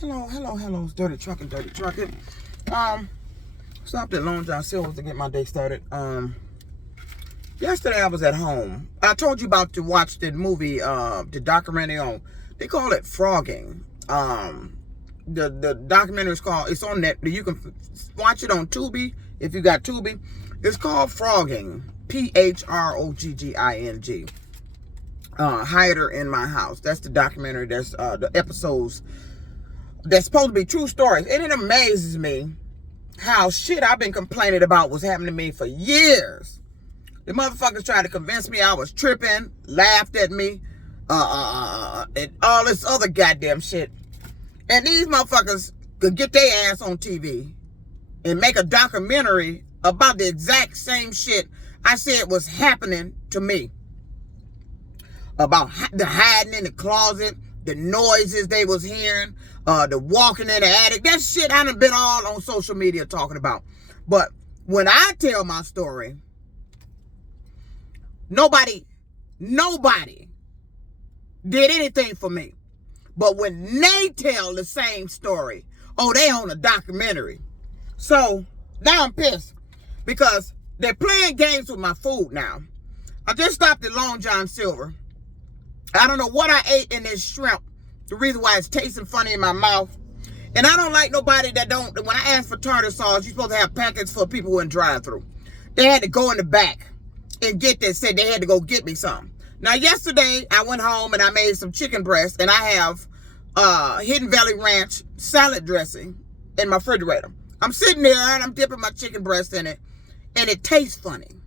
Hello. It's Dirty Trucking. Stopped at Long John Silver's to get my day started. Yesterday I was at home. I told you about to watch the movie, the documentary on, they call it Phrogging. The documentary is called, it's on net, you can watch it on Tubi, if you got Tubi. It's called Phrogging, Phrogging. Hider in My House. That's the documentary. That's the episodes that's supposed to be true stories. And it amazes me how shit I've been complaining about was happening to me for years. The motherfuckers tried to convince me I was tripping, laughed at me, and all this other goddamn shit. And these motherfuckers could get their ass on TV and make a documentary about the exact same shit I said was happening to me. About the hiding in the closet, the noises they was hearing, the walking in the attic. That shit I done been all on social media talking about. But when I tell my story, nobody did anything for me. But when they tell the same story, oh, they on a documentary. So now I'm pissed because they're playing games with my food now. I just stopped at Long John Silver. I don't know what I ate in this shrimp. The reason why it's tasting funny in my mouth. And I don't like nobody that don't, when I ask for tartar sauce, you're supposed to have packets for people who in drive-thru. They had to go in the back and get this, said they had to go get me some. Now, yesterday, I went home and I made some chicken breast, and I have Hidden Valley Ranch salad dressing in my refrigerator. I'm sitting there and I'm dipping my chicken breast in it, and it tastes funny.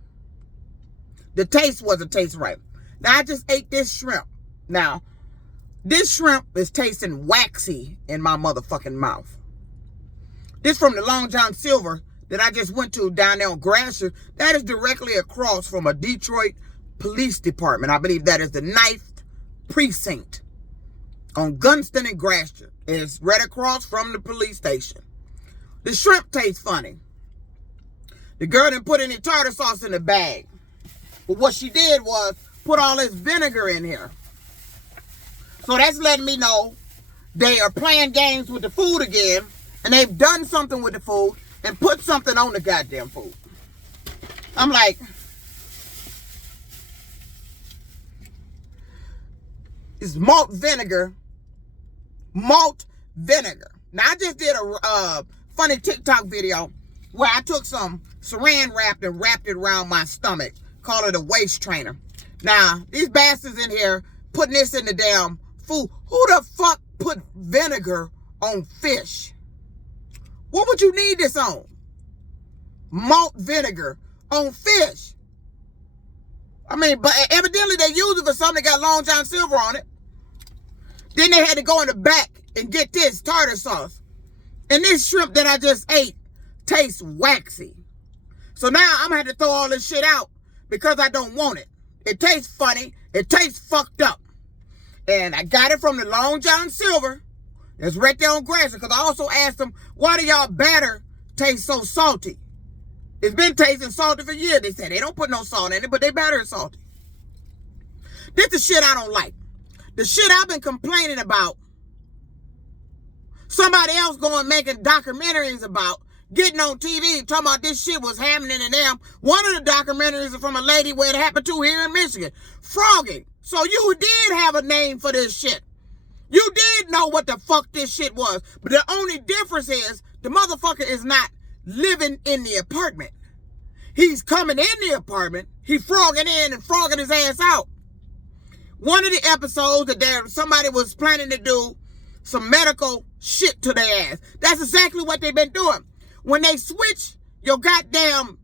The taste wasn't taste right. Now, I just ate this shrimp. Now, this shrimp is tasting waxy in my motherfucking mouth. This from the Long John Silver that I just went to down there on Gratiot. That is directly across from a Detroit Police Department. I believe that is the 9th Precinct on Gunston and Gratiot. It's right across from the police station. The shrimp tastes funny. The girl didn't put any tartar sauce in the bag. But what she did was put all this vinegar in here. So that's letting me know they are playing games with the food again, and they've done something with the food and put something on the goddamn food. I'm like, it's malt vinegar. Malt vinegar. Now, I just did a funny TikTok video where I took some saran wrap and wrapped it around my stomach. Call it a waist trainer. Now, these bastards in here putting this in the damn food. Who the fuck put vinegar on fish? What would you need this on? Malt vinegar on fish. I mean, but evidently they used it for something that got Long John Silver on it. Then they had to go in the back and get this tartar sauce. And this shrimp that I just ate tastes waxy. So now I'm going to have to throw all this shit out because I don't want it. It tastes funny. It tastes fucked up. And I got it from the Long John Silver. It's right there on Gratiot. Because I also asked them, why do y'all batter taste so salty? It's been tasting salty for years. They said they don't put no salt in it, but they batter is salty. This is shit I don't like. The shit I've been complaining about. Somebody else going making documentaries about. Getting on TV talking about this shit was happening to them. One of the documentaries is from a lady where it happened to here in Michigan. Phrogging. So you did have a name for this shit. You did know what the fuck this shit was. But the only difference is the motherfucker is not living in the apartment. He's coming in the apartment. He's phrogging in and phrogging his ass out. One of the episodes that somebody was planning to do some medical shit to their ass. That's exactly what they've been doing. When they switch your goddamn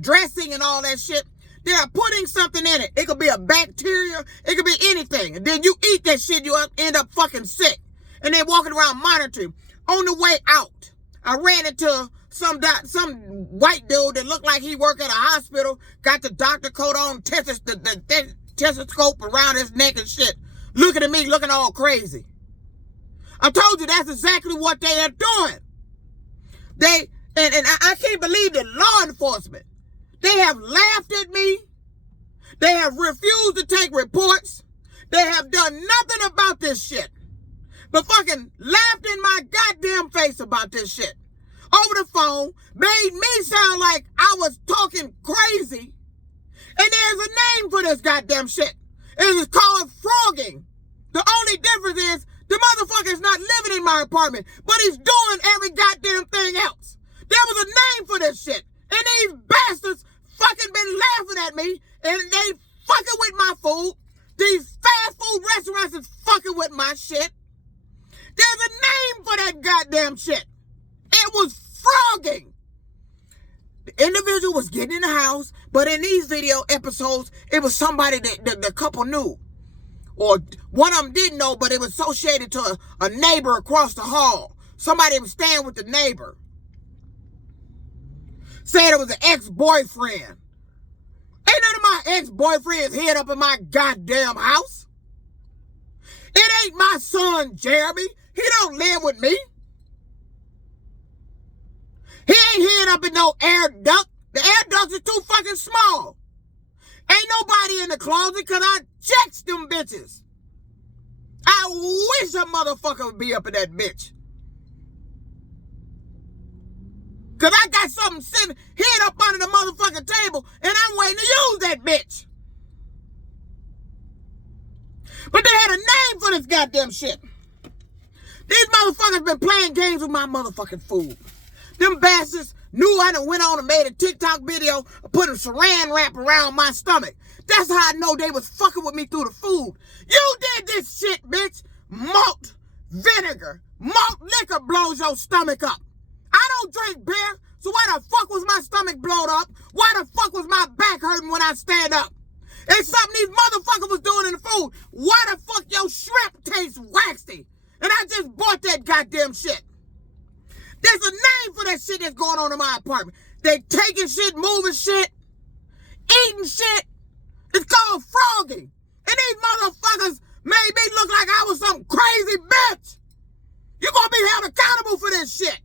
dressing and all that shit, they are putting something in it. It could be a bacteria. It could be anything. And then you eat that shit, you end up fucking sick. And they walking around monitoring. On the way out, I ran into some white dude that looked like he worked at a hospital, got the doctor coat on, the stethoscope around his neck and shit, looking at me, looking all crazy. I told you that's exactly what they are doing. I can't believe that law enforcement, they have laughed at me. They have refused to take reports. They have done nothing about this shit. but fucking laughed in my goddamn face about this shit over the phone, made me sound like I was talking crazy. And there's a name for this goddamn shit. It is called Phrogging. The only difference is the motherfucker's not living in my apartment, but he's doing every goddamn thing else. There was a name for this shit. And these bastards fucking been laughing at me, and they fucking with my food. These fast food restaurants is fucking with my shit. There's a name for that goddamn shit. It was Phrogging. The individual was getting in the house, but in these video episodes, it was somebody that the couple knew. Or one of them didn't know, but it was associated to a neighbor across the hall. Somebody was staying with the neighbor. Said it was an ex-boyfriend. Ain't none of my ex-boyfriends hid up in my goddamn house. It ain't my son, Jeremy. He don't live with me. He ain't hid up in no air duct. The air ducts are too fucking small. Ain't nobody in the closet because I checked them bitches. I wish a motherfucker would be up in that bitch. Because I got something sitting hid up under the motherfucking table and I'm waiting to use that bitch. But they had a name for this goddamn shit. These motherfuckers been playing games with my motherfucking food. Them bastards knew I done went on and made a TikTok video of putting saran wrap around my stomach. That's how I know they was fucking with me through the food. You did this shit, bitch. Malt vinegar. Malt liquor blows your stomach up. I don't drink beer, so why the fuck was my stomach blowed up? Why the fuck was my back hurting when I stand up? It's something these motherfuckers was doing in the food. Why the fuck your shrimp tastes waxy? And I just bought that goddamn shit. There's a name for that shit that's going on in my apartment. They taking shit, moving shit, eating shit. It's called Phrogging. And these motherfuckers made me look like I was some crazy bitch. You're gonna be held accountable for this shit.